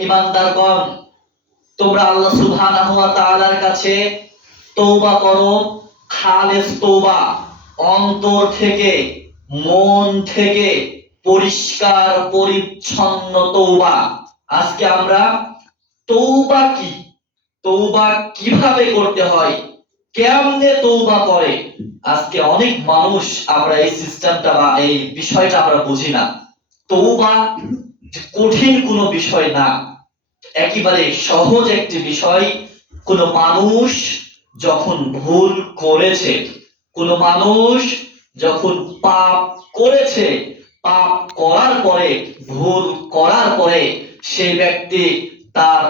ঈমানদারগণ, তোমরা আল্লাহ সুবহানাহু ওয়া তাআলার কাছে তওবা করো, খালেস তওবা, অন্তর থেকে, মন থেকে পরিষ্কার পরিচ্ছন্ন তওবা। আজকে আমরা তওবা কি, তওবা কিভাবে করতে হয়, কেমনে তওবা করে, আজকে অনেক মানুষ আমরা এই সিস্টেমটা বা এই বিষয়টা আমরা বুঝি না। তওবা কঠিন কোনো বিষয় না, একেবারে সহজ একটি বিষয়। কোন মানুষ যখন ভুল করেছে, কোন মানুষ যখন পাপ করেছে, পাপ করার পরে, ভুল করার পরে সেই ব্যক্তি তার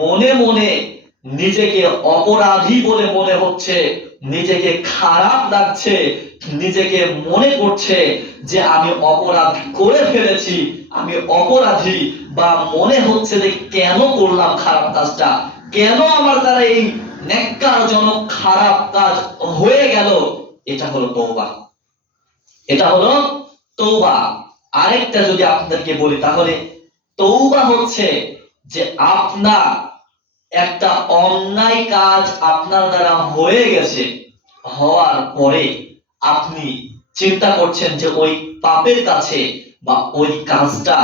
মনে মনে নিজেকে অপরাধী বলে মনে হচ্ছে, নিজেকে খারাপ লাগছে, নিজেকে মনে করছে যে আমি অপরাধ করে ফেলেছি, আমি অপরাধী, বা মনে হচ্ছে যে কেন করলাম খারাপ কাজটা, কেন আমার দ্বারা এই নেক্কারজনক খারাপ কাজ হয়ে গেল। এটা হলো তওবা, এটা হলো তওবা। আরেকটা যদি আপনাদেরকে বলি, তাহলে তওবা হচ্ছে যে আপনার একটা অন্যায় কাজ আপনার দ্বারা হয়ে গেছে, হওয়ার পরে আপনি চিন্তা করছেন যে ওই পাপের কাছে বা ওই কাজটা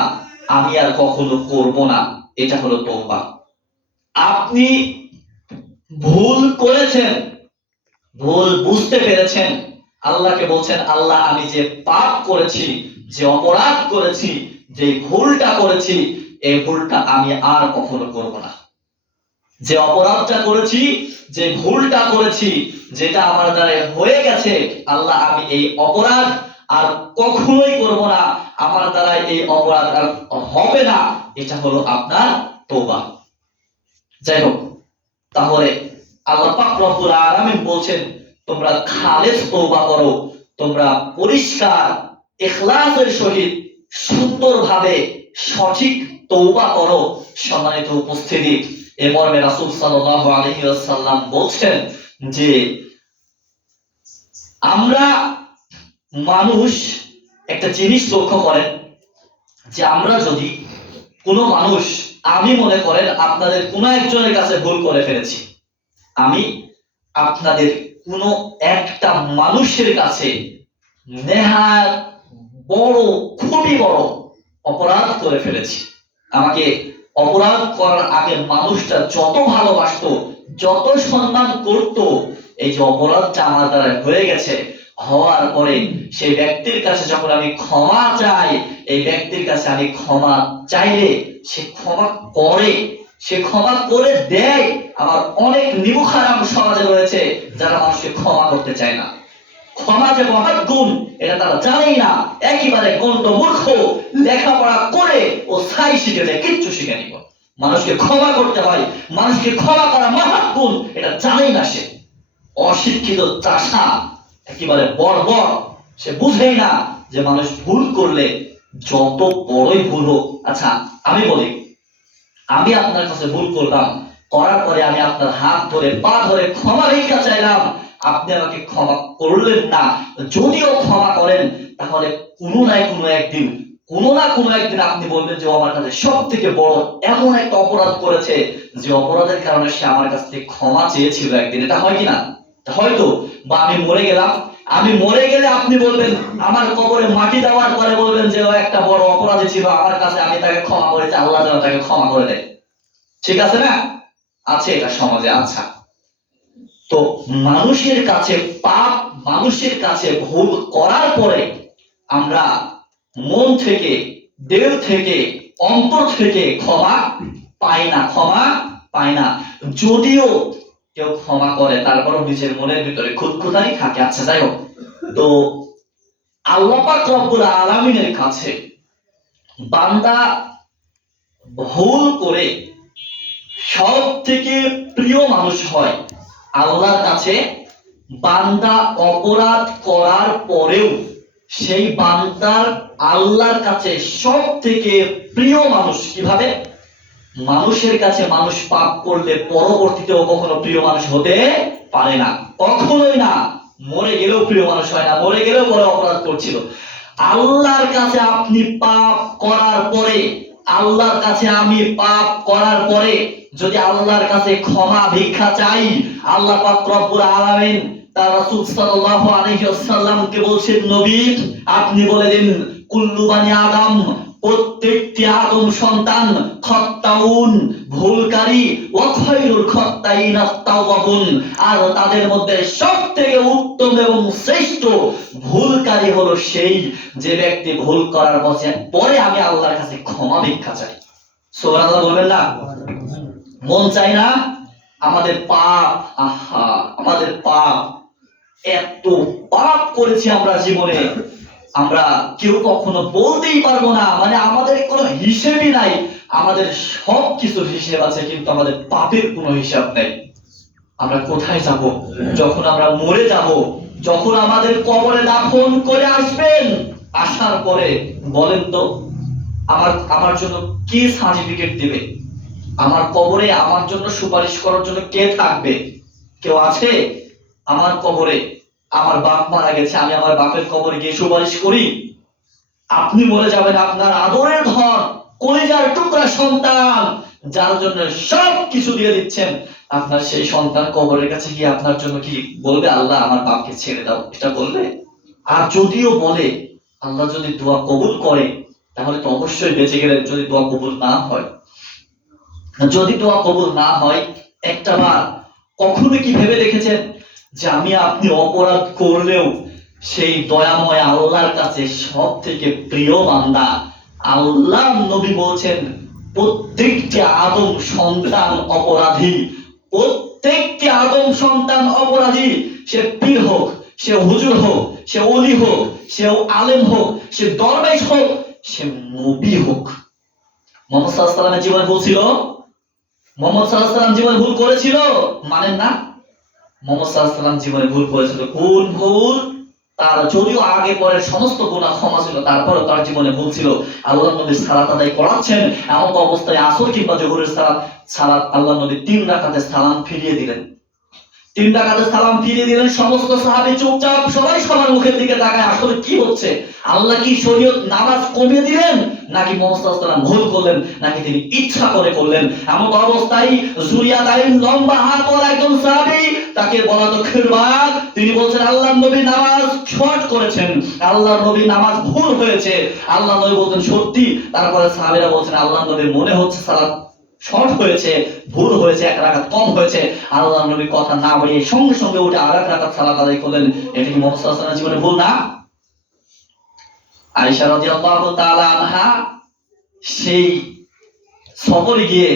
আমি আর কখনো করব না। এটা হলো তওবা। আপনি ভুল করেছেন, ভুল বুঝতে পেরেছেন, আল্লাহকে বলছেন আল্লাহ আমি যে পাপ করেছি, যে অপরাধ করেছি, যে ভুলটা করেছি, এই ভুলটা আমি আর কখনো করব না। যে অপরাধটা করেছি, যে ভুলটা করেছি, যেটা আমার দ্বারা হয়ে গেছে, আল্লাহ আমি এই অপরাধ আর কখনোই করব না, আমার দ্বারা এই অপরাধ আর হবে না। এটা হলো আপনার তওবা। যাই হোক, তাহলে আল্লাহ পাক রব্বুল আলামিন বলছেন তোমরা খালেস তওবা করো, তোমরা পরিষ্কার ইখলাসের সহিত সুন্দরভাবে সঠিক তওবা করো। সম্মানিত উপস্থিতি, এ মর্মে রাসূল সাল্লাল্লাহু আলাইহি ওয়াসাল্লাম বলছেন যে আমরা মানুষ একটা জিনিস লক্ষ্য করেন যে আমরা যদি কোনো মানুষ, আমি মনে করেন আপনাদের কোনো একজনের কাছে ভুল করে ফেলেছি, আমি আপনাদের কোনো একটা মানুষের কাছে নেহাত বড়, খুবই বড় অপরাধ করে ফেলেছি। আমাকে অপরাধ করার আগে মানুষটা যত ভালোবাসতো, যত সম্মান করত, এই যে অপরাধটা আমার দ্বারা হয়ে গেছে, হওয়ার পরে সেই ব্যক্তির কাছে যখন আমি ক্ষমা চাই, এই ব্যক্তির কাছে আমি ক্ষমা চাইলে সে ক্ষমা করে, সে ক্ষমা করে দেয়। আমার অনেক নিমুখারাম সমাজে রয়েছে যারা মানুষকে ক্ষমা করতে চায় না। ক্ষমা যে মহৎ গুণ এটা তারা জানেই না, একেবারে গণ্ড মূর্খ, লেখাপড়া করে ও ছাই শিখেছে, কিচ্ছু শিখেনি। মানুষকে ক্ষমা করতে হয়, মানুষকে ক্ষমা করা মহৎ গুণ এটা জানেই না সে। অশিক্ষিত চাষা, একেবারে বর্বর, সে বুঝেই না যে মানুষ ভুল করলে যত বড়ই ভুল হোক, আচ্ছা আমি বলি, আমি আপনার কাছে ভুল করলাম, করার পরে আমি আপনার হাত ধরে পা ধরে ক্ষমা ভিক্ষা চাইলাম, আপনি আমাকে ক্ষমা করলেন না। যদিও ক্ষমা করেন, তাহলে কোনো না কোনো একদিন আপনি বলবেন যে আমার কাছে সব থেকে বড় এমন একটা অপরাধ করেছে, যে অপরাধের কারণে সে আমার কাছ থেকে ক্ষমা চেয়েছিল একদিন। এটা হয় কিনা? হয়তো। বা আমি মরে গেলাম, আমি মরে গেলে আপনি বলবেন, আমার কবরে মাটি দেওয়ার পরে বলবেন যে ও একটা বড় অপরাধী ছিল আমার কাছে, আমি তাকে ক্ষমা করেছি, আল্লাহ যেন তাকে ক্ষমা করে দেয়। ঠিক আছে না? আছে এটা সমাজে। আচ্ছা, তো মানুষের কাছে পাপ, মানুষের কাছে ভুল করার পরে আমরা মন থেকে, দিল থেকে, অন্তর থেকে ক্ষমা পাই না, ক্ষমা পাই না। যদিও কেউ ক্ষমা করে, তারপরও নিজের মনের ভিতরে খুঁতখুঁতানি থাকে। আচ্ছা যাই হোক, তো আল্লাহ পাক রব্বুল আলামিনের কাছে বান্দা ভুল করে সব থেকে প্রিয় মানুষ হয়। আল্লাহর কাছে বান্দা অপরাধ করার পরেও সেই বান্দার আল্লাহর কাছে সব থেকে প্রিয় মানুষ কিভাবে? মানুষের কাছে মানুষ পাপ করলে পরবর্তীতেও কখনো প্রিয় মানুষ হতে পারে না, কখনোই না। মরে গেলেও প্রিয় মানুষ হয় না, মরে গেলেও বড় অপরাধ করছিল। আল্লাহর কাছে আপনি পাপ করার পরে আল্লাহর কাছে আমি পাপ করার পরে যদি আল্লাহর কাছে ক্ষমা ভিক্ষা চাই, আল্লাহ পাক রব্বুল আলামিন তার রাসূল সাল্লাল্লাহু আলাইহি ওয়াসাল্লামকে বলছেন, নবী আপনি বলে দিন, কুল্লু বানি আদম, প্রত্যেকটি আদম সন্তান খাত্তাউন, ভুলকারী, ওয়া খায়রুল খাত্তাইনা তাওয়াবুন, আর তাদের মধ্যে সবথেকে উত্তম এবং শ্রেষ্ঠ ভুলকারী হলো সেই যে ব্যক্তি ভুল করার পরে আমি আল্লাহর কাছে ক্ষমা ভিক্ষা চাই। সুবহানাল্লাহ বলবেন না? মন চাই না আমাদের পাপ, আহা আমাদের পাপ, এত পাপ করেছি আমরা জীবনে, আমরা কেউ কখনো বলতেই পারবো না, মানে আমাদের কোনো হিসেবই নাই। আমাদের সব কিছুর হিসেব আছে, কিন্তু আমাদের পাপের কোনো হিসাব নেই। আমরা কোথায় যাব যখন আমরা মরে যাব? যখন আমাদের কবরে দাফন করে আসবেন, আসার পরে বলেন তো আমার জন্য কে সার্টিফিকেট দিবে? আমার কবরে আমার জন্য সুপারিশ করার জন্য কে থাকবে? কেউ আছে? আমার কবরে আমার বাপ মারা গেছে, আমি আমার বাপের কবরে গিয়ে সুপারিশ করি? আপনি মরে যাবেন, আপনার আদরের ধন, কলিজার টুকরা সন্তান, যার জন্য সব কিছু দিয়ে দিচ্ছেন, আপনার সেই সন্তান কবরের কাছে গিয়ে আপনার জন্য কি বলবে, আল্লাহ আমার বাপকে ছেড়ে দাও? এটা বলবে? আর যদিও বলে, আল্লাহ যদি দোয়া কবুল করে তাহলে তো অবশ্যই বেঁচে গেলেন। যদি দোয়া কবুল না হয়, যদি দোয়া কবুল না হয়, একটা বার কখনো কি ভেবে দেখেছেন যে আমি আপনি অপরাধ করলেও সেই দয়াময় আল্লাহর কাছে সব থেকে প্রিয় বান্দা আল্লাহ? নবী বলছেন, প্রত্যেকটি আদম সন্তান অপরাধী, প্রত্যেকটি আদম সন্তান অপরাধী। সে পীর হোক, সে হুজুর হোক, সে ওলি হোক, সে আলেম হোক, সে দরবেশ হোক, সে নবী হোক। মুহাম্মদ সাল্লাল্লাহু আলাইহি ওয়াসাল্লামের জীবনে ভুল ছিল? মুহাম্মদ সাল্লাল্লাহু আলাইহি ওয়াসাল্লাম জীবনে ভুল করেছিল? মানেন না? মুহাম্মদ সাল্লাল্লাহু আলাইহি ওয়াসাল্লাম জীবনে ভুল করেছিল। কোন ভুল? তার যদিও আগে পরে সমস্ত গুনাহ ক্ষমা ছিল, তারপরেও তার জীবনে ভুল ছিল। আল্লাহর নবী সালাত আদায় করাচ্ছেন, এমন অবস্থায় আসর কিংবা জোহরের সালাত আল্লাহর নবী 3 রাকাতে সালাম ফিরিয়ে দিলেন। 3 রাকাতে সালাম ফিরিয়ে দিলেন। সমস্ত সাহাবী চুপচাপ, সবাই সবার মুখের দিকে তাকায়, আসলে কি হচ্ছে? আল্লাহ কি শরীয়ত নামাজ কমিয়ে দিলেন, নাকি মুহাম্মদ সাল্লাল্লাহু আলাইহি ওয়াসাল্লাম ভুল করলেন, নাকি তিনি ইচ্ছা করে করলেন? এমন অবস্থায় জুরিয়াদাইন লম্বা হাত ওয়ালা একজন সাহাবী, তাকে বলা তো খিরবাগ, তিনি বলছেন আল্লাহর নবী নামাজ শর্ট করেছেন, আল্লাহর নবী নামাজ ভুল হয়েছে। আল্লাহর নবী বলতেন সত্যি। তারপরে সাহাবীরা বলছেন আল্লাহর নবী মনে হচ্ছে সালাত শর্ট হয়েছে, ভুল হয়েছে, 1 রাকাত কম হয়েছে। আল্লাহর নবী কথা না বলে সঙ্গে সঙ্গে উঠে আর 1 রাকাত সালাত আদায় করলেন। এটা কি মুহাম্মদ সাল্লাল্লাহু আলাইহি ওয়াসাল্লামের জীবনে ভুল না? আয়েশা রাদিয়াল্লাহু তাআলা আনহা সেই সফরে গিয়ে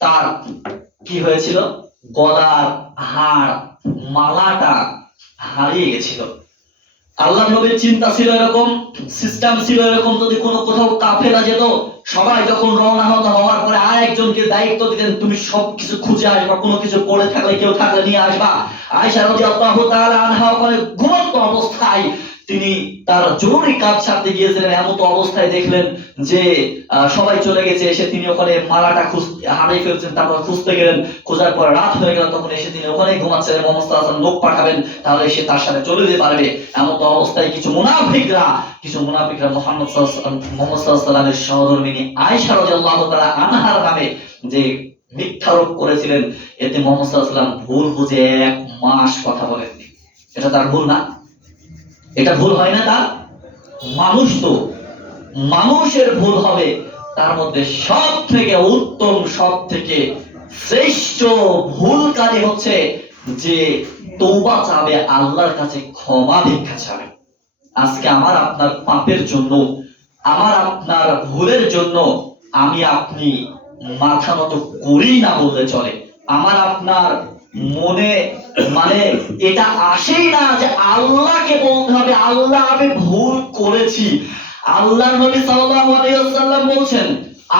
তার কি হয়েছিল? গলার হাড়, মালাটা হারিয়ে গেছিল। আল্লাহর নবীর চিন্তা ছিল এরকম, সিস্টেম ছিল এরকম, যদি কোনো কোথাও কাফেলা যেত, সবাই যখন রওনা হওয়ার পরে আর একজনকে দায়িত্ব দিতেন, তুমি সবকিছু খুঁজে আসবা, কোনো কিছু পড়ে থাকলে কেউ থাকলে নিয়ে আসবা। আয়েশা রাদিয়াল্লাহু তাআলা আনহা ওখানে ঘুমন্ত অবস্থায় তিনি তার জরুরি কাজ সারতে গিয়েছিলেন। এমন অবস্থায় দেখলেন যে সবাই চলে গেছে, এসে তিনি ওখানে মালাটা হারিয়ে ফেলছেন। তারপর খুঁজতে গেলেন, খোঁজার পর রাত হয়ে গেল, তখন এসে তিনি ওখানেই ঘুমাচ্ছেন। মুহাম্মদ সাল্লাল্লাহু আলাইহি ওয়াসাল্লাম লোক পাঠাবেন, তাহলে এসে তার সাথে চলে যেতে পারবে। এমন অবস্থায় কিছু মুনাফিকরা মুহাম্মদ সাল্লাল্লাহু আলাইহি ওয়াসাল্লামের সহধর্মিণী আয়েশা রাদিয়াল্লাহু তাআলা আনহার নামে যে মিথ্যারোপ করেছিলেন, এতে মুহাম্মদ সাল্লাল্লাহু আলাইহি ওয়াসাল্লাম ভুল বুঝে 1 মাস কথা বলেননি। এটা তার ভুল না? এটা ভুল হয় না তার? মানুষ তো, মানুষের ভুল হবে। তার মধ্যে সব থেকে উত্তম, সব থেকে শ্রেষ্ঠ ভুলকারী হচ্ছে যে তওবা চাবে, আল্লাহর কাছে ক্ষমা ভিক্ষা চাবে। আজকে আমার আপনার পাপের জন্য, আমার আপনার ভুলের জন্য আমি আপনি মাথা নত করি না বললে চলে। আমার আপনার মনে মানে এটা আসেই না যে আল্লাহকে বলতে হবে, আল্লাহ আমি ভুল করেছি। আল্লাহর নবী সাল্লাল্লাহু আলাইহি ওয়াসাল্লাম বলছেন,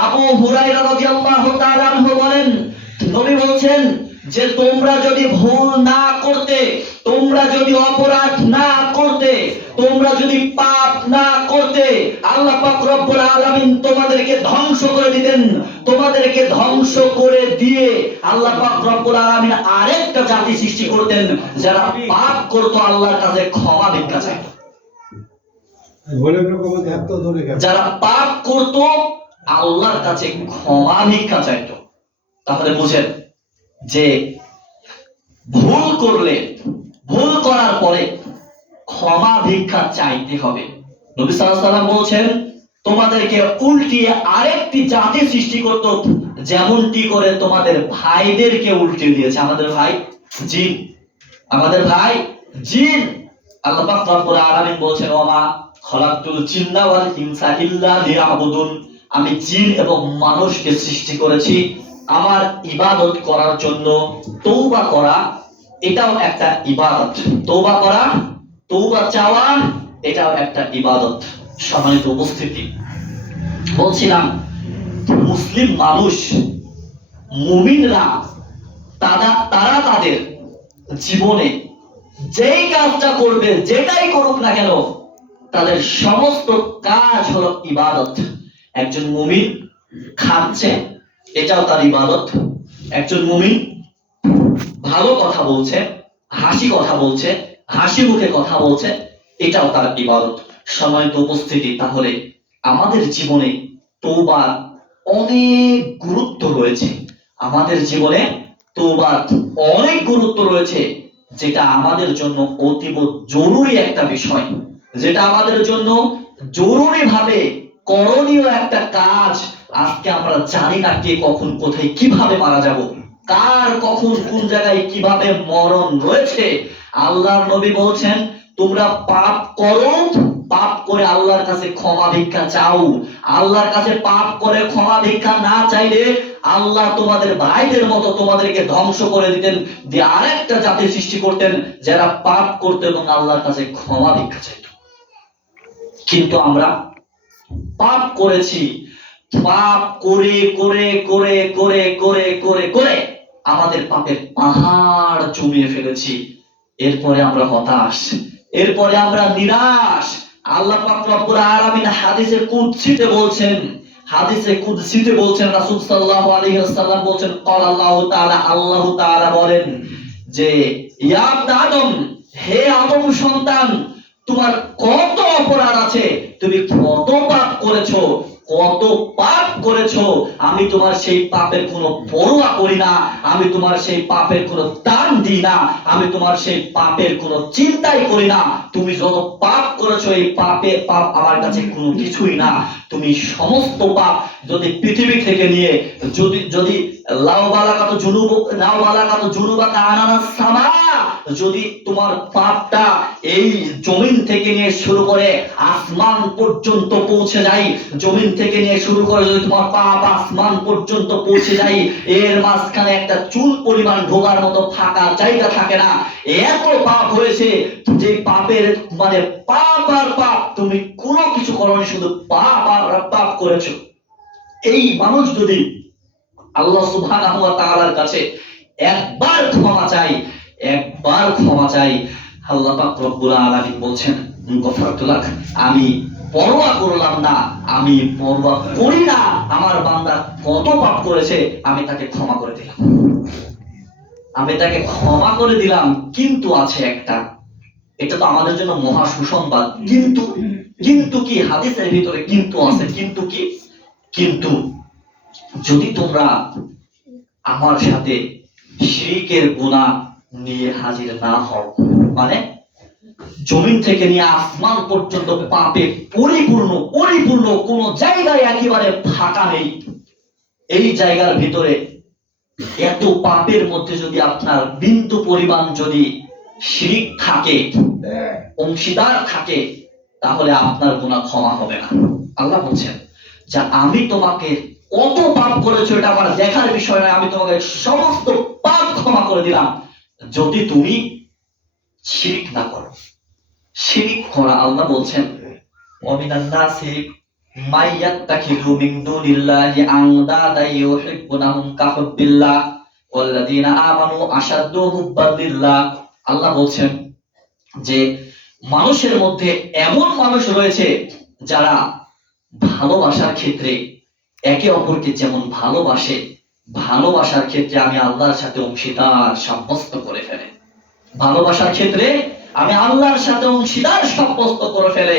আবু হুরায়রা রাদিয়াল্লাহু তাআলা আনহু বলেন, নবী বলছেন যে তোমরা যদি ভুল না করতে, তোমরা যদি অপরাধ না করতে, তোমরা যদি পাপ না করতে, আল্লাহ পাক রব্বুল আলামিন তোমাদেরকে ধ্বংস করে দিতেন। তোমাদেরকে ধ্বংস করে দিয়ে আল্লাহ পাক রব্বুল আলামিন আরেকটা জাতি সৃষ্টি করতেন, যারা পাপ করত, আল্লাহর কাছে ক্ষমা ভিক্ষা চাইত। যারা পাপ করত, আল্লাহর কাছে ক্ষমা ভিক্ষা চাইতো। তাহলে বুঝেন যে ভুল করলে, ভুল করার পরে ক্ষমা ভিক্ষা চাইতে হবে। নবী সাল্লাল্লাহু আলাইহি ওয়াসাল্লাম বলছেন, তোমাদেরকে উল্টিয়ে আরেকটি জাতি সৃষ্টি করত, যেমনটি করে তোমাদের ভাইদেরকে উল্টিয়ে দিয়েছে। আমাদের ভাই জিন, আমাদের ভাই জিন। আল্লাহ পাক রব্বুল আলামিন বলছেন, ওমা খলাকতুল জিন্না ওয়াল ইনসা ইল্লা লিয়াবুদুন, আমি জিন এবং মানুষকে সৃষ্টি করেছি আমার ইবাদত করার জন্য। তওবা করা এটাও একটা ইবাদত, তওবা করা, তওবা চাওয়া এটাও একটা ইবাদত। সম্মানিত উপস্থিতি, বলছিলাম মুসলিম মানুষ, মুমিনরা তারা তাদের জীবনে যেই কাজটা করবে, যেটাই করুক না কেন, তাদের সমস্ত কাজ হলো ইবাদত। একজন মুমিন খাচ্ছে, এটাও তার ইবাদত। একজন মুমিন ভালো কথা বলছে, হাসি কথা বলছে, হাসি মুখে কথা বলছে, এটাও তার ইবাদত। সম্মানিত উপস্থিতি, তাহলে আমাদের জীবনে তওবার অনেক গুরুত্ব রয়েছে। আমাদের জীবনে তওবার অনেক গুরুত্ব রয়েছে, যেটা আমাদের জন্য অতীব জরুরি একটা বিষয়, যেটা আমাদের জন্য জরুরি ভাবে করণীয় একটা কাজ। আজকে আমরা জানি না কে কখন কোথায় কিভাবে মারা যাব, কার কখন কোন জায়গায় কিভাবে মরণ রয়েছে। আল্লাহর নবী বলছেন, তোমরা পাপ করো, পাপ করে আল্লাহর কাছে ক্ষমা ভিক্ষা চাও। আল্লাহর কাছে পাপ করে ক্ষমা ভিক্ষা না চাইলে আল্লাহ তোমাদের ভাইদের মতো তোমাদেরকে ধ্বংস করে দিতেন, দিয়ে আরেকটা জাতি সৃষ্টি করতেন যারা পাপ করত এবং আল্লাহর কাছে ক্ষমা ভিক্ষা চাইত। কিন্তু আমরা পাপ করেছি, পাপ করে করে করে করে করে করে করে আমাদের পাপের পাহাড় জমিয়ে ফেলেছি। এরপরে আমরা হতাশ, এরপরে আমরা নিরাশ। আল্লাহ পাক রব্বুল আলামিন হাদিসে কুদসিতে বলছেন, হাদিসে কুদসিতে বলছেন, রাসূল সাল্লাল্লাহু আলাইহি ওয়াসাল্লাম বলছেন, ক্বালা আল্লাহু তাআলা, আল্লাহ তাআলা বলেন যে, ইয়া আদম, হে আদম সন্তান, তোমার কত অপরাধ আছে, তুমি কত পাপ করেছো, কত পাপ করেছো, আমি তোমার সেই পাপের কোনো পরোয়া করি না, আমি তোমার সেই পাপের কোনো দাম দিই না, আমি তোমার সেই পাপের কোনো চিন্তাই করি না। তুমি যত পাপ করেছো, এই পাপ আমার কাছে কোনো কিছুই না। তুমি সমস্ত পাপ যদি পৃথিবী থেকে নিয়ে যদি যদি যদি তোমার পাপটা এই জমিন থেকে নিয়ে শুরু করে আসমান পর্যন্ত পৌঁছে যায়, জমিন থেকে নিয়ে শুরু করে যদি তোমার পাপ আসমান পর্যন্ত পৌঁছে যায়, এর মাঝখানে একটা চুল পরিমাণ ঢোকার মতো ফাঁকা জায়গা থাকে না। এত পাপ হয়েছে যে পাপের মানে পাপ আর পাপ, তুমি কোনো কিছু করোনি, শুধু পাপ আর পাপ করেছো। এই মানুষ যদি আল্লাহ সুবহানাহু ওয়া তাআলার কাছে একবার ক্ষমা চাই, একবার ক্ষমা চাই, আল্লাহ পাক রব্বুল আলামিন বলছেন, গফারতু লাক, আমি পরোয়া করলাম না, আমি পরোয়া করি না আমার বান্দা কত পাপ করেছে, আমি তাকে ক্ষমা করে দিলাম, আমি তাকে ক্ষমা করে দিলাম। কিন্তু আছে একটা, এটা তো আমাদের জন্য মহা সুসংবাদ। কিন্তু কিন্তু কি, হাদিসের ভিতরে কিন্তু আছে। কিন্তু কি, কিন্তু যদি তোমরা আমার সাথে শিরকের গুনাহ নিয়ে হাজির না হও, মানে জমিন থেকে নিয়ে আসমান পর্যন্ত পাপে পরিপূর্ণ পরিপূর্ণ, কোন জায়গায় একেবারে ফাঁকা নেই, এই জায়গার ভিতরে এত পাপের মধ্যে যদি আপনার বিন্দু পরিমাণ যদি শিরক থাকে, অংশীদার থাকে, তাহলে আপনার গুনাহ ক্ষমা হবে না। আল্লাহ বলছেন যে, আমি তোমাকে কত পাপ করেছো এটা আমার দেখার বিষয় নয়, আমি তোমাকে সমস্ত পাপ ক্ষমা করে দিলাম, যদি তুমি শিরক না করো। শিরক করা, আল্লাহ বলছেন, ওয়ামিনান নাসি মাইয়াত্তাখিযু মিন দুনিল্লাহি আনদাদা ইউহিব্বুনাহুম কাহুব্বিল্লাহ ওয়াল্লাযীনা আমানু আশাদ্দু হুব্বান লিল্লাহ। আল্লাহ বলছেন যে মানুষের মধ্যে এমন মানুষ রয়েছে যারা ভালোবাসার ক্ষেত্রে একে অপরকে যেমন ভালোবাসে, ভালোবাসার ক্ষেত্রে আমি আল্লাহর সাথে অংশীদার সাব্যস্ত করে ফেলে, ভালোবাসার ক্ষেত্রে আমি আল্লাহর সাথে অংশীদার সাব্যস্ত করে ফেলে।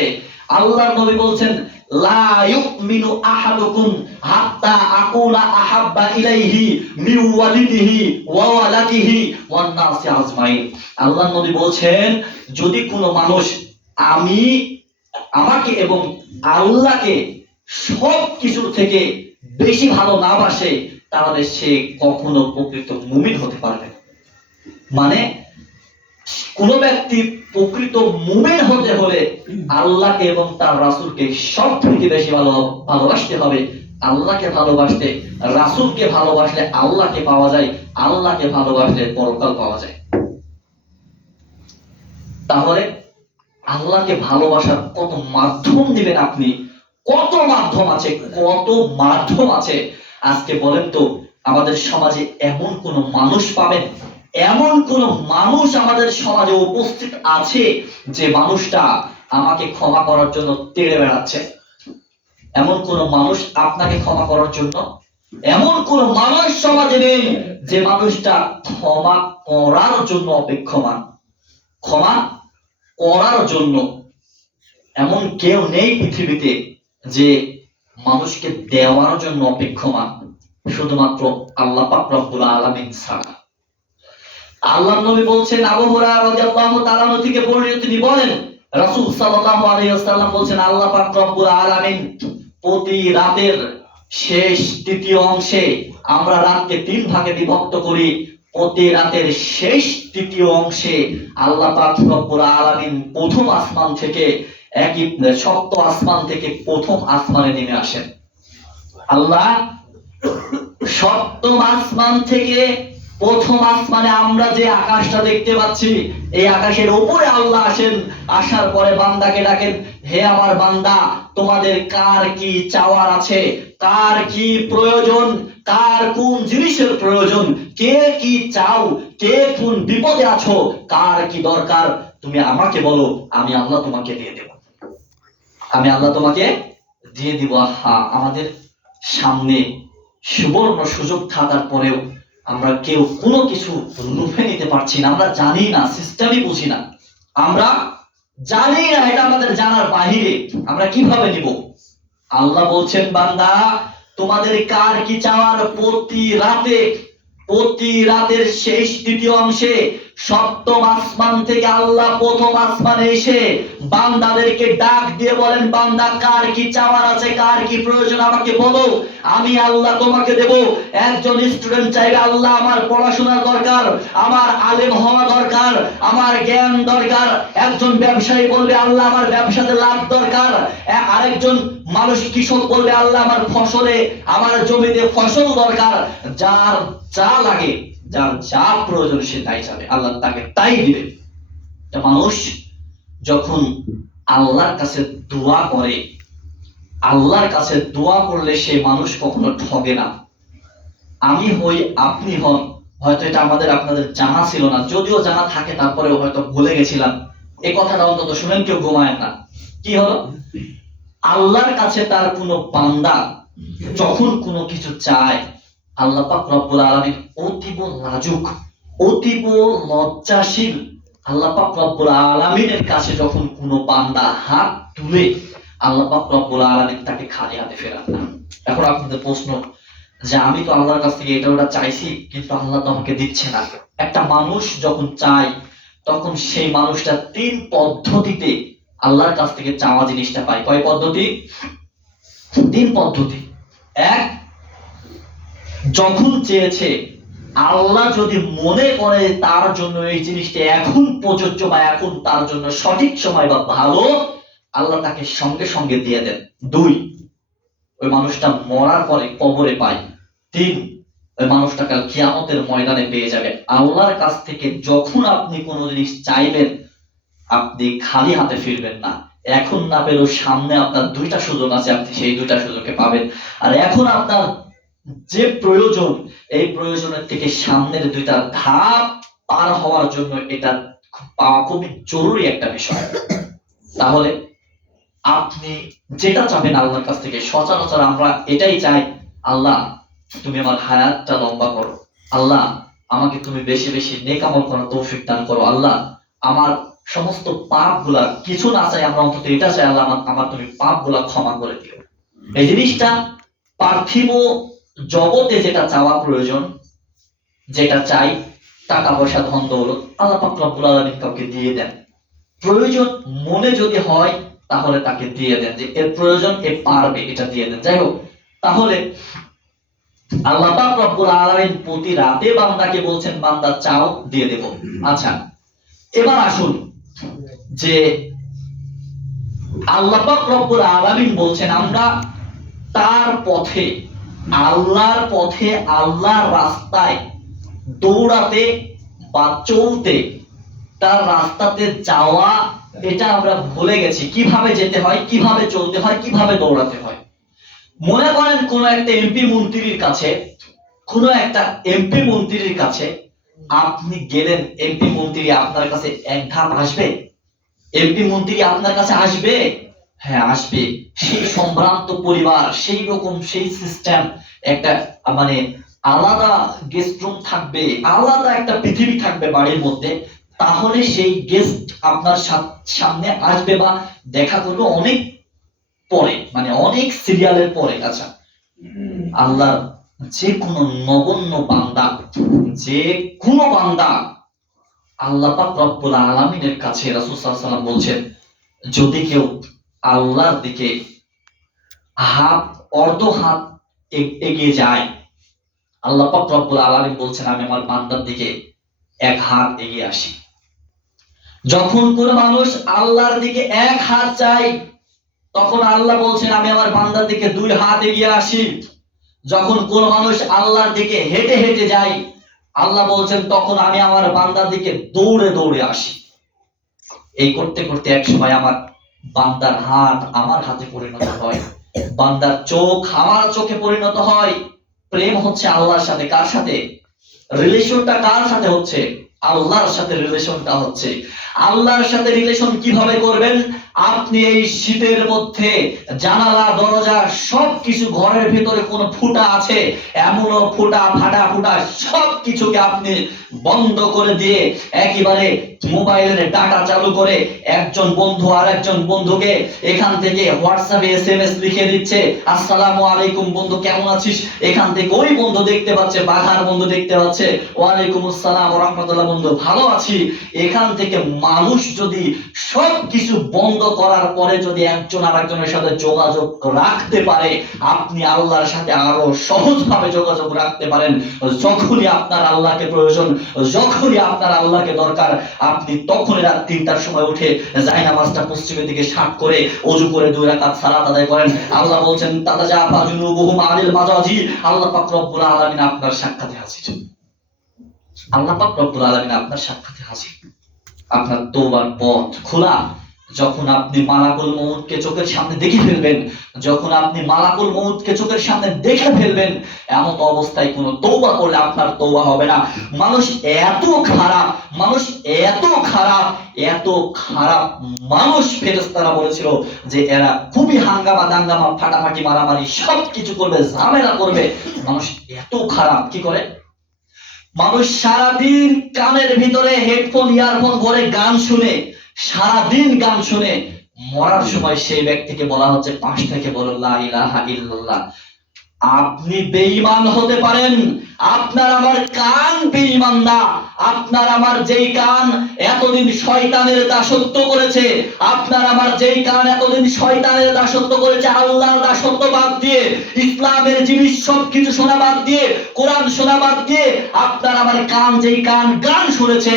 আল্লাহর নবী বলছেন, লা ইউমিনু আহাদুকুম হাত্তা আকুনা আহাব্বা ইলাইহি মিন ওয়ালিদিহি ওয়া ওয়ালাদিহি ওয়ান নাসি আজমাইন। আল্লাহর নবী বলছেন, যদি কোনো মানুষ আমাকে এবং আল্লাহকে সব কিছুর থেকে বেশি ভালো না বাসে, তাহলে সে কখনো প্রকৃত মুমিন হতে পারবে না। মানে কোন ব্যক্তি প্রকৃত মুমিন হতে হলে আল্লাহকে এবং তার রাসূলকে সব থেকে বেশি ভালোবাসতে হবে। আল্লাহকে ভালোবাসতে, রাসূলকে ভালোবাসলে আল্লাহকে পাওয়া যায়, আল্লাহকে ভালোবাসলে পরকাল পাওয়া যায়। তাহলে আল্লাহকে ভালোবাসার কত মাধ্যম দিবেন আপনি? কত মাধ্যম আছে, কত মাধ্যম আছে। আজকে বলেন তো, আমাদের সমাজে এমন কোন মানুষ পাবেন, এমন কোন মানুষ আমাদের সমাজে উপস্থিত আছে যে মানুষটা আমাকে ক্ষমা করার জন্য তেড়ে বেড়াচ্ছে? এমন কোন মানুষ আপনাকে ক্ষমা করার জন্য? এমন কোন মানুষ সমাজে নেই যে মানুষটা ক্ষমা করার জন্য অপেক্ষমান। ক্ষমা করার জন্য এমন কেউ নেই পৃথিবীতে যে মানুষকে দেওয়ার জন্য অপেক্ষমান, শুধুমাত্র আল্লাহ পাক রব্বুল আলামিন ছাড়া। আল্লাহর নবী বলছেন, আবু হুরায়রা রাদিয়াল্লাহু তাআলা আনহু থেকে বর্ণিত, তিনি বলেন, রাসূল সাল্লাল্লাহু আলাইহি ওয়াসাল্লাম বলছেন, আল্লাহ পাক রব্বুল আলামিন প্রতি রাতের শেষ তৃতীয় অংশে, আমরা রাতকে 3 ভাগে বিভক্ত করি, প্রতি রাতের শেষ তৃতীয় অংশে আল্লাহ পাক রব্বুল আলামিন প্রথম আসমান থেকে, একই সপ্ত আসমান থেকে প্রথম আসমানে নেমে আসেন। আল্লাহ সপ্তম আসমান থেকে প্রথম আসমানে, আমরা যে আকাশটা দেখতে পাচ্ছি, এই আকাশের উপরে আল্লাহ আসেন। আসার পরে বান্দাকে ডাকেন, হে আমার বান্দা, তোমাদের কার কি চাওয়ার আছে, কার কি প্রয়োজন, কার কোন জিনিসের প্রয়োজন, কে কি চাও, কে কোন বিপদে আছো, কার কি দরকার, তুমি আমাকে বলো, আমি আল্লাহ তোমাকে দিয়ে দেব, আমি আল্লাহ তোমাকে দিয়ে দিব। আমাদের সামনে সুবর্ণ সুযোগ থাকার পরেও আমরা কেউ কোনো কিছু লুফে নিতে পারছি না। আমরা জানি না, সিস্টেমই বুঝি না, আমরা জানি না, এটা আমাদের জানার বাহিরে। আমরা কিভাবে নিব? আল্লাহ বলছেন, বান্দা, তোমাদের কার কি চাওয়ার, প্রতি রাতের শেষ তৃতীয় অংশে সপ্তম আসমান থেকে আল্লাহ প্রথম আসমানে এসে বান্দাদেরকে ডাক দিয়ে বলেন, বান্দা, কার কি চাওয়ার আছে, কার কি প্রয়োজন, আমাকে বলো, আমি আল্লাহ তোমাকে দেব। একজন স্টুডেন্ট চাইবে, আল্লাহ আমার পড়াশোনার দরকার, আমার আলেম হওয়া দরকার, আমার জ্ঞান দরকার। একজন ব্যবসায়ী বলবে, আল্লাহ আমার ব্যবসাতে লাভ দরকার। আরেকজন মানুষ কৃষক বলবে, আল্লাহ আমার ফসলে, আমার জমিতে ফসল দরকার। যার যা লাগে, যার যা প্রয়োজন, সে তাই চাবে, আল্লাহ তাকে তাই দিবে। মানুষ যখন আল্লাহর কাছে দোয়া করে, আল্লাহর কাছে দোয়া করলে সে মানুষ কখনো ঠগে না। আমি হই, আপনি হন, হয়তো এটা আপনাদের জানা ছিল না, যদিও জানা থাকে তারপরেও হয়তো ভুলে গেছিলাম। এই কথাটা অন্তত শুনেন, কেউ ঘুমায় না। কি হলো? আল্লাহর কাছে তার কোনো বান্দা যখন কোনো কিছু চায়, আল্লাহ পাক রব্বুল আলামিন অতীব লাজুক, অতীব লজ্জাশীল। আল্লাহ পাক রব্বুল আলামিনের কাছে যখন কোনো বান্দা হাত তুলে, আল্লাহ পাক রব্বুল আলামিন তাকে খালি হাতে ফেরান না। এখন আপনাদের প্রশ্ন, যে আমি তো আল্লাহর কাছ থেকে এটা ওটা চাইছি, কিন্তু আল্লাহ তো আমাকে দিচ্ছে না। একটা মানুষ যখন চায়, তখন সেই মানুষটা 3 পদ্ধতিতে আল্লাহর কাছ থেকে চাওয়া জিনিসটা পায়। কয় পদ্ধতি? 3 পদ্ধতি। এক, যখন চেয়েছে, আল্লাহ যদি মনে করে তার জন্য এই জিনিসটা এখন প্রযোজ্য বা এখন তার জন্য সঠিক সময় বা ভালো, আল্লাহ তাকে সঙ্গে সঙ্গে দিয়ে দেন। 2, ওই মানুষটা মরার পরে কবরে পায়। 3, ওই মানুষটা কাল কিয়ামতের ময়দানে পেয়ে যাবে। আল্লাহর কাছ থেকে যখন আপনি কোনো জিনিস চাইবেন, আপনি খালি হাতে ফিরবেন না। এখন না পেলেও সামনে আপনার 2টা সুযোগ আছে, আপনি সেই 2টা সুযোগে পাবেন। আর এখন আপনার যে প্রয়োজন, এই প্রয়োজনের থেকে সামনের 2টা ধাপ পার হওয়ার জন্য এটা পাওয়া খুবই জরুরি একটা বিষয়। তাহলে আপনি যেটা চাবেন আল্লাহর কাছ থেকে, সচরাচর আমরা এটাই চাই, আল্লাহ তুমি আমার হায়াতটা লম্বা করো, আল্লাহ আমাকে তুমি বেশি বেশি নেক আমল করার তৌফিক দান করো, আল্লাহ আমার সমস্ত পাপগুলা কিছু না চাই, আমরা অন্তত এটা চাই, আল্লাহ আমার তুমি পাপগুলা ক্ষমা করে দিও। এই জিনিসটা পার্থিব জগতে যেটা চাওয়া প্রয়োজন, যেটা চাই, টাকা পয়সা ধন দৌলত, আল্লাহ পাক রব্বুল আলামিন কাউকে দিয়ে দেন। প্রয়োজন মনে যদি হয় তাহলে তাকে দিয়ে দেন, যে এর প্রয়োজন এ পারবে, এটা দিয়ে দেন। যাই হোক, তাহলে আল্লাহ পাক রব্বুল আলামিন প্রতি রাতে বান্দাকে বলছেন বান্দা চাও দিয়ে দেব। আচ্ছা, এবার আসুন যে আল্লাহ পাক রব্বুল আলামিন বলছেন আমরা তার পথে, আল্লাহর পথে, আল্লাহর রাস্তায় দৌড়াতে বা চলতে, তার রাস্তাতে যাওয়া, এটা আমরা ভুলে গেছি। কিভাবে যেতে হয়, কিভাবে চলতে হয়, কিভাবে দৌড়াতে হয়। মনে করেন কোন একটা এমপি মন্ত্রীর কাছে, কোন একটা এমপি মন্ত্রীর কাছে আপনি গেলেন, এমপি মন্ত্রী আপনার কাছে এক ধাপ আসবে? এমপি মন্ত্রী আপনার কাছে আসবে? হ্যাঁ আসবে। সেই সম্ভ্রান্ত পরিবার, সেই রকম সেই সিস্টেম, একটা মানে আলাদা গেস্ট রুম থাকবে, আলাদা একটা পৃথিবী থাকবে বাড়ির মধ্যে। তাহলে সেই গেস্ট আপনার সামনে আসবে বা দেখা করবে অনেক পরে, মানে অনেক সিরিয়ালের পরে। আচ্ছা, আল্লাহ যে কোনো নগণ্য বান্দা, যে কোনো বান্দা আল্লাহ পাক রব্বুল আলামিনের কাছে, রাসূল সাল্লাল্লাহু আলাইহি ওয়াসাল্লাম বলছেন, যদি কেউ আল্লাহর দিকে হাত, অর্ধ হাত এগিয়ে যায়, আল্লাহ পাক রব্বুল আলামিন বলছেন আমি আমার বান্দার দিকে এক হাত এগিয়ে আসি। যখন কোন মানুষ আল্লাহর দিকে এক হাত চায়, তখন আল্লাহ বলছেন আমি আমার বান্দার দিকে দুই হাত এগিয়ে আসি। যখন কোন মানুষ আল্লাহর দিকে হেঁটে হেঁটে যায়, আল্লাহ বলছেন তখন আমি আমার বান্দার দিকে দৌড়ে দৌড়ে আসি। এই করতে করতে এক সময় আমার বান্দার হাত আমার হাতে পরিণত হয়, বান্দার চোখ আমার চোখে পরিণত হয়। প্রেম হচ্ছে আল্লাহর সাথে। কার সাথে রিলেশনটা? কার সাথে হচ্ছে? আল্লাহর সাথে রিলেশনটা হচ্ছে। আল্লাহর সাথে রিলেশন কিভাবে করবেন? আপনি এই শীতের মধ্যে জানালা দরজা সবকিছু, ঘরের ভিতরে কোন ফুটা আছে এমনও ফুটা, ফাটা ফুটা সবকিছুকে আপনি বন্ধ করে দিয়ে একেবারে মোবাইলের ডাটা চালু করে একজন বন্ধু আর একজন বন্ধুকে এখান থেকে হোয়াটসঅ্যাপে এসএমএস লিখে দিচ্ছে, আসসালামু আলাইকুম বন্ধু কেমন আছিস? এখান থেকে ওই বন্ধু দেখতে পাচ্ছে, বাঘার বন্ধু দেখতে পাচ্ছে, ওয়ালাইকুম আসসালাম ওয়া রাহমাতুল্লাহ বন্ধু ভালো আছি। এখান থেকে মানুষ যদি সবকিছু বন্ধ করার পরে যদি একজন আরেকজনের সাথে যোগাযোগ রাখতে পারে, আপনি আল্লাহর সাথে আরো সহজভাবে যোগাযোগ রাখতে পারেন। যখনই আপনার আল্লাহকে প্রয়োজন, যখনই আপনার আল্লাহকে দরকার, আপনি তখনই রাত ৩টার সময় উঠে জায়নামাজটা পশ্চিমের দিকে শাট করে ওযু করে 2 রাকাত সালাত আদায় করেন। আল্লাহ বলছেন তাতাজাফা জুনুবুহুম আনিল মাজাজি, আল্লাহ পাক রব্বুল আলামিন আপনার সাক্ষাতে হাজির। আল্লাহ পাক রব্বুল আলামিন আপনার সাক্ষাতে হাজির। আপনার তওবার পথ খোলা। যখন আপনি মালাকুল মউতকে চোখের সামনে দেখে ফেলবেন, যখন আপনি মালাকুল মউতকে চোখের সামনে দেখে ফেলবেন, এমন অবস্থায় কোনো তওবা করলে আপনার তওবা হবে না। মানুষ এত খারাপ, মানুষ এত খারাপ, এত খারাপ মানুষ, ফেরেশতারা বলেছিল যে এরা খুবই হাঙ্গামা দাঙ্গামা, ফাটাফাটি, মারামারি সবকিছু করবে, ঝামেলা করবে। মানুষ এত খারাপ। কি করে? মানুষ সারাদিন কানের ভিতরে হেডফোন ইয়ারফোন ভরে গান শুনে, সারাদিন গান শুনে, মরার সময় সেই ব্যক্তিকে বলা হচ্ছে পাশ থেকে বলো লা ইলাহা ইল্লাল্লাহ। আপনি বেঈমান হতে পারেন, আপনার আমার কান বেঈমান না। আপনার আমার যেই কান এতদিন শয়তানের দাসত্ব করেছে, আপনার আমার যেই কান এতদিন শয়তানের দাসত্ব করেছে, আল্লাহর দাসত্ব বাদ দিয়ে, ইসলামের জিনিস সবকিছু শোনা বাদ দিয়ে, কোরআন শোনা বাদ দিয়ে, আপনার আমার কান যেই কান গান শুনেছে,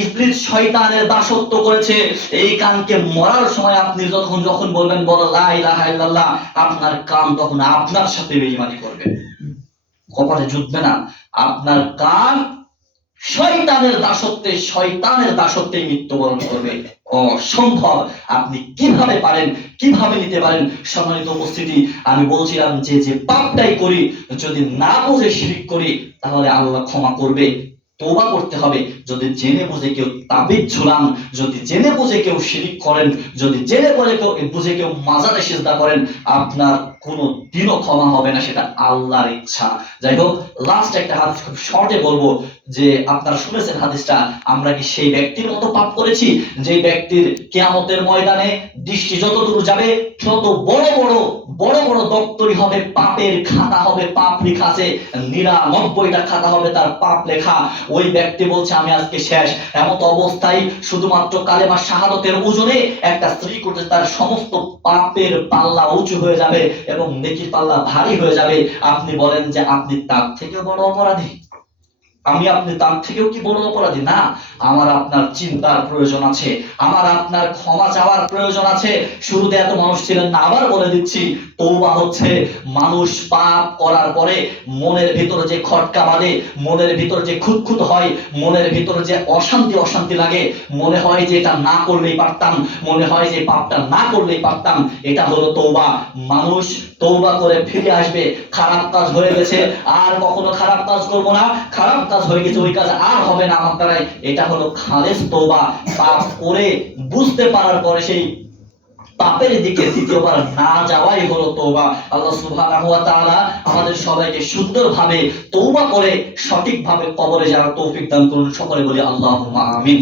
ইবলিস শয়তানের দাসত্ব করেছে, এই কানকে মরার সময় আপনি যখন বলবেন বলো লা ইলাহা ইল্লাল্লাহ, আপনার কান তখন আপনার সাথে বেঈমানি করবে, কপালে জুটবে না। আপনার কান শয়তানের দাসত্বে মৃত্যুবরণ করবে। অসম্ভব। আপনি কিভাবে পারেন, কিভাবে নিতে পারেন? সম্মানিত উপস্থিতি, আমি বলছিলাম যে পাপটাই করি, যদি না বুঝে শিরক করি, তাহলে আল্লাহ ক্ষমা করবে। তওবা করতে হবে। যদি জেনে বুঝে কেউ তাবিজ ঝুলান, যদি জেনে বুঝে কেউ শিরক করেন, যদি জেনে বুঝে কেউ মাজারে সিজদা করেন, আপনার কোনো দিনও ক্ষমা হবে না, সেটা আল্লাহর ইচ্ছা। যাই হোক, লাস্ট একটা হাদিস খুব শর্টে বলবো যে আপনারা শুনেছেন হাদিসটা, আমরা কি সেই ব্যক্তির মতো পাপ করেছি যে ব্যক্তির কিয়ামতের ময়দানে দৃষ্টি যত দূর যাবে তত বড় বড় বড় বড় দপ্তরি হবে, পাপের খাতা হবে, পাপ লেখা আছে 99টা খাতা হবে তার পাপ লেখা। ওই ব্যক্তি বলছে আমি আজকে শেষ। এমত অবস্থায় শুধুমাত্র কালেমা শাহাদাতের ওজনে একটা স্ত্রী করতে তার সমস্ত পাপের পাল্লা উঁচু হয়ে যাবে এবং নেকির পাল্লা ভারী হয়ে যাবে। আপনি বলেন যে আপনি তার থেকেও বড় অপরাধী? আমি আপনি তার থেকেও কি বড় অপরাধী? না, আমার আপনার চিন্তার প্রয়োজন আছে, আমার আপনার ক্ষমা চাওয়ার প্রয়োজন আছে। শুরুতে এত মানুষ ছিলেন না, আবার বলে দিচ্ছি, তওবা হচ্ছে মানুষ পাপ করার পরে মনের ভিতর যে খটকা বাঁধে, মনের ভিতর যে খুঁতখুঁত হয়, মনের ভিতর যে অশান্তি অশান্তি লাগে, মনে হয় যে এটা না করলেই পারতাম, মনে হয় যে পাপটা না করলেই পারতাম, এটা হলো তওবা। মানুষ তওবা করে ফিরে আসবে, খারাপ কাজ হয়ে গেছে আর কখনো খারাপ কাজ করব না, খারাপ কাজ হয়ে গেছে ওই কাজ আর হবে না আমার দ্বারাই, এটা হলো খালেস তওবা। পাপ করে বুঝতে পারার পরে সেই পাপের দিকে দ্বিতীয়বার না যাওয়াই হলো তওবা। আল্লাহ সুবহানাহু ওয়া তাআলা আমাদের সবাইকে সুন্দরভাবে তওবা করে সঠিকভাবে কবরে যাওয়ার তৌফিক দান করুন। সকলে বলি আল্লাহুম্মা আমিন।